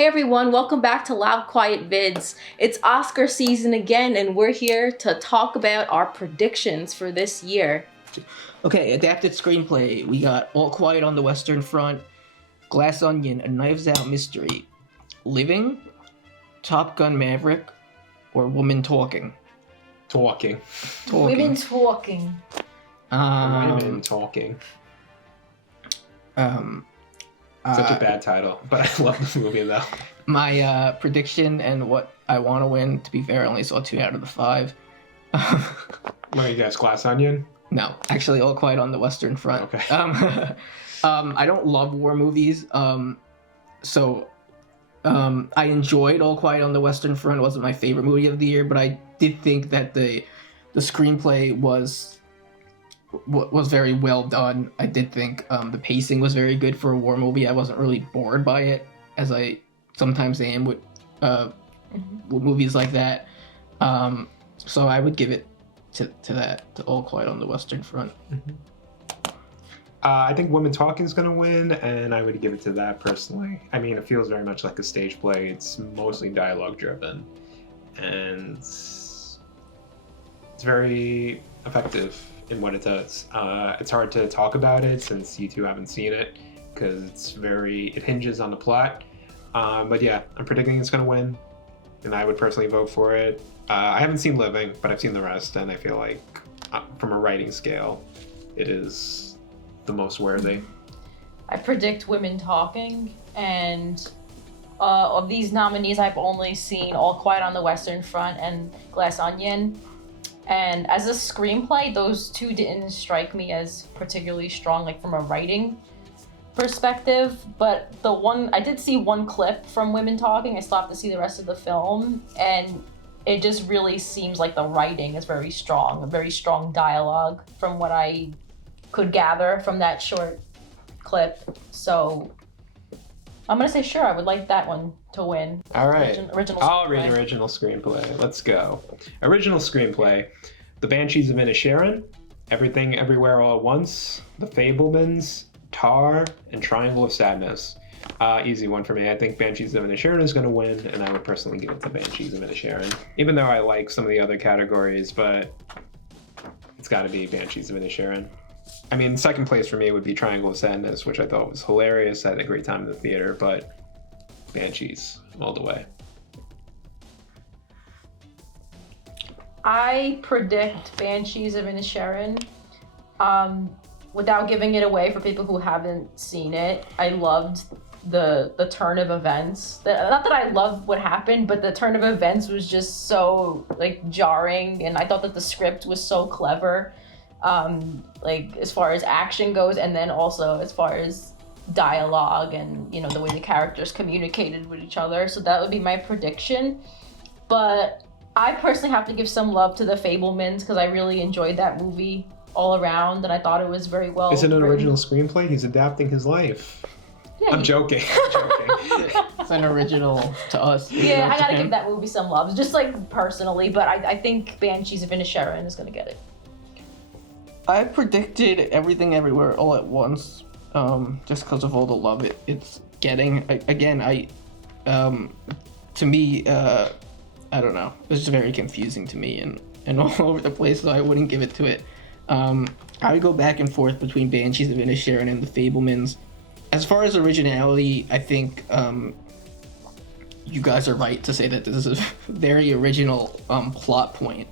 Hey everyone, welcome back to Loud Quiet Vids. It's Oscar season again, and we're here to talk about our predictions for this year. Okay, adapted screenplay. We got All Quiet on the Western Front, Glass Onion, A Knives Out Mystery, Living, Top Gun Maverick, or Woman Talking. Talking. Women talking. Women talking. Such a bad title, but I love the movie though. My prediction and what I want to win, to be fair, I only saw 2 out of the 5. What you guys, Glass Onion? No, actually All Quiet on the Western Front. Okay. I don't love war movies, so I enjoyed All Quiet on the Western Front. It wasn't my favorite movie of the year, but I did think that the screenplay was very well done. I did think the pacing was very good for a war movie. I wasn't really bored by it, as I sometimes am with movies like that. So I would give it to All Quiet on the Western Front. I think Women Talking is going to win, and I would give it to that personally. I mean, it feels very much like a stage play. It's mostly dialogue driven, and it's very effective in what it does. It's hard to talk about it since you two haven't seen it, because it hinges on the plot. But yeah, I'm predicting it's going to win, and I would personally vote for it. I haven't seen Living, but I've seen the rest, and I feel like from a writing scale, it is the most worthy. I predict Women Talking, and of these nominees, I've only seen All Quiet on the Western Front and Glass Onion. And as a screenplay, those two didn't strike me as particularly strong, like from a writing perspective. But I did see one clip from Women Talking. I still have to see the rest of the film, and it just really seems like the writing is very strong, a very strong dialogue from what I could gather from that short clip. So I'm gonna say sure, I would like that one to win. All right. Original I'll read original screenplay. Let's go. Original screenplay: The Banshees of Inisherin, Everything Everywhere All at Once, The Fabelmans, Tar, and Triangle of Sadness. Easy one for me. I think Banshees of Inisherin is going to win, and I would personally give it to Banshees of Inisherin. Even though I like some of the other categories, but it's got to be Banshees of Inisherin. I mean, second place for me would be Triangle of Sadness, which I thought was hilarious. I had a great time in the theater, but Banshees all the way. I predict Banshees of Inisherin. Without giving it away for people who haven't seen it, I loved the turn of events. Not that I loved what happened, but the turn of events was just so jarring, and I thought that the script was so clever, as far as action goes, and then also as far as dialogue and the way the characters communicated with each other. So that would be my prediction. But I personally have to give some love to The Fabelmans, because I really enjoyed that movie all around, and I thought it was very well Is it an written. original screenplay? He's adapting his life. Yeah, I'm joking. It's an original to us. Yeah, I gotta give that movie some love, just personally, but I think Banshees of Inisherin is gonna get it. I predicted Everything Everywhere All at Once, just because of all the love it's getting. Again, to me, I don't know. It's just very confusing to me and all over the place, so I wouldn't give it to it. I would go back and forth between Banshees of Inisherin and The Fabelmans. As far as originality, I think you guys are right to say that this is a very original plot point.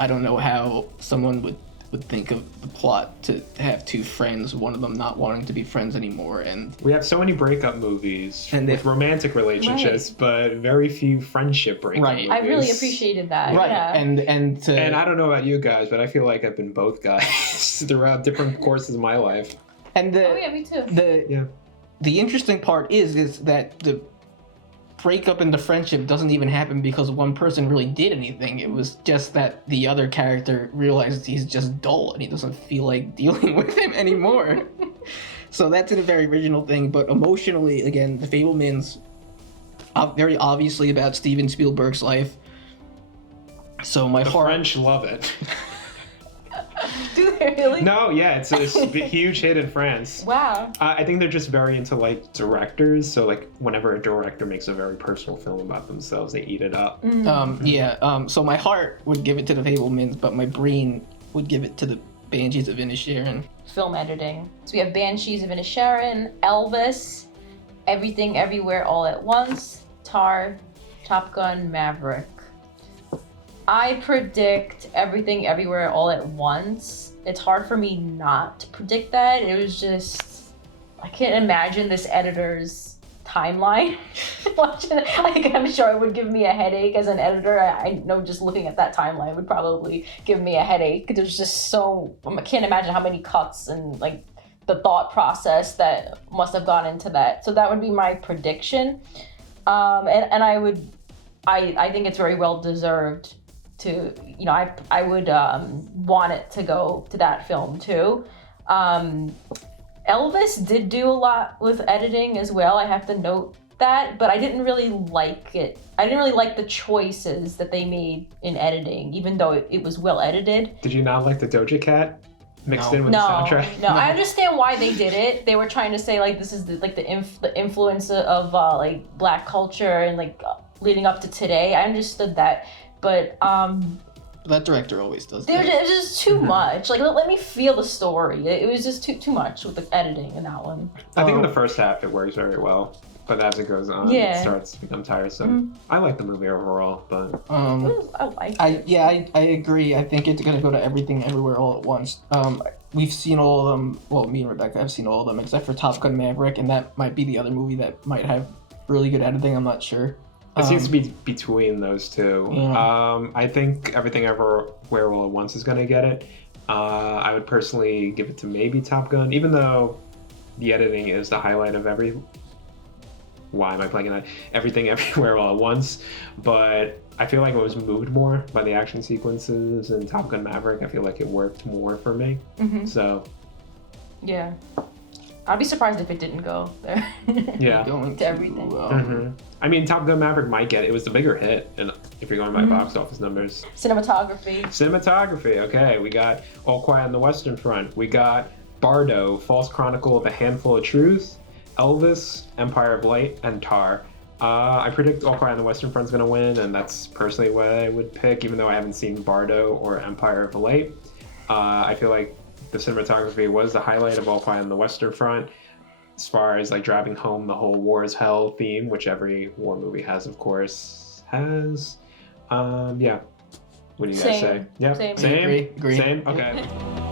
I don't know how someone would think of the plot to have 2 friends, one of them not wanting to be friends anymore, and We have so many breakup movies And with romantic relationships, but very few friendship breakup movies. I really appreciated that. right, Yeah. And I don't know about you guys, but I feel like I've been both guys throughout different courses of my life. and Oh yeah, me too. The interesting part is that the breakup and the friendship doesn't even happen because one person really did anything. It was just that the other character realized he's just dull and he doesn't feel like dealing with him anymore. So that's a very original thing, but emotionally, again, The Fabelmans, very obviously about Steven Spielberg's life. So The French love it. Do they Really? No, yeah, it's a huge hit in France. Wow. I think they're just very into like directors. So like whenever a director makes a very personal film about themselves, they eat it up. So my heart would give it to the Fablemans, but my brain would give it to the Banshees of Inisherin. Film editing. So we have Banshees of Inisherin, Elvis, Everything Everywhere All at Once, Tar, Top Gun, Maverick. I predict Everything Everywhere All at Once. It's hard for me not to predict that. It was just, I can't imagine this editor's timeline. Watching it, like, I'm sure it would give me a headache as an editor. I know just looking at that timeline would probably give me a headache because there's just so, I can't imagine how many cuts and like the thought process that must have gone into that. So that would be my prediction. And I think it's very well deserved to, you know, I would want it to go to that film too. Elvis did do a lot with editing as well. I have to note that, but I didn't really like it. I didn't really like the choices that they made in editing, even though it was well edited. Did you not like the Doja Cat mixed in with the soundtrack? No, I understand why they did it. They were trying to say like this is the influence of like Black culture and like leading up to today. I understood that, but That director always does it was that. just too much. Like let me feel the story. It was just too much with the editing in that one. I think in the first half it works very well, but as it goes on, it starts to become tiresome. I like the movie overall, but I like it. I agree. I think it's gonna go to Everything Everywhere All at Once. We've seen all of them. Well, me and Rebecca have seen all of them except for Top Gun Maverick, and that might be the other movie that might have really good editing. I'm not sure. it seems to be between those two. Yeah. I think Everything Everywhere All at Once is gonna get it. I would personally give it to maybe Top Gun, even though the editing is the highlight of why am I playing that? Everything Everywhere All at Once. But I feel like it was moved more by the action sequences in Top Gun Maverick. I feel like it worked more for me. So Yeah. I'd be surprised if it didn't go there. yeah. Going To everything. I mean, Top Gun Maverick might get it. It was the bigger hit, and if you're going by box office numbers. Cinematography. Cinematography. Okay, we got All Quiet on the Western Front. We got Bardo, False Chronicle of a Handful of Truth, Elvis, Empire of Light, and Tar. I predict All Quiet on the Western Front's going to win, and that's personally what I would pick, even though I haven't seen Bardo or Empire of Light. I feel like the cinematography was the highlight of All Quiet on the Western Front, as far as like driving home the whole war is hell theme, which every war movie has, of course, has. Yeah. What do you guys say? Yeah. Same. Same? Agree. Same? Okay.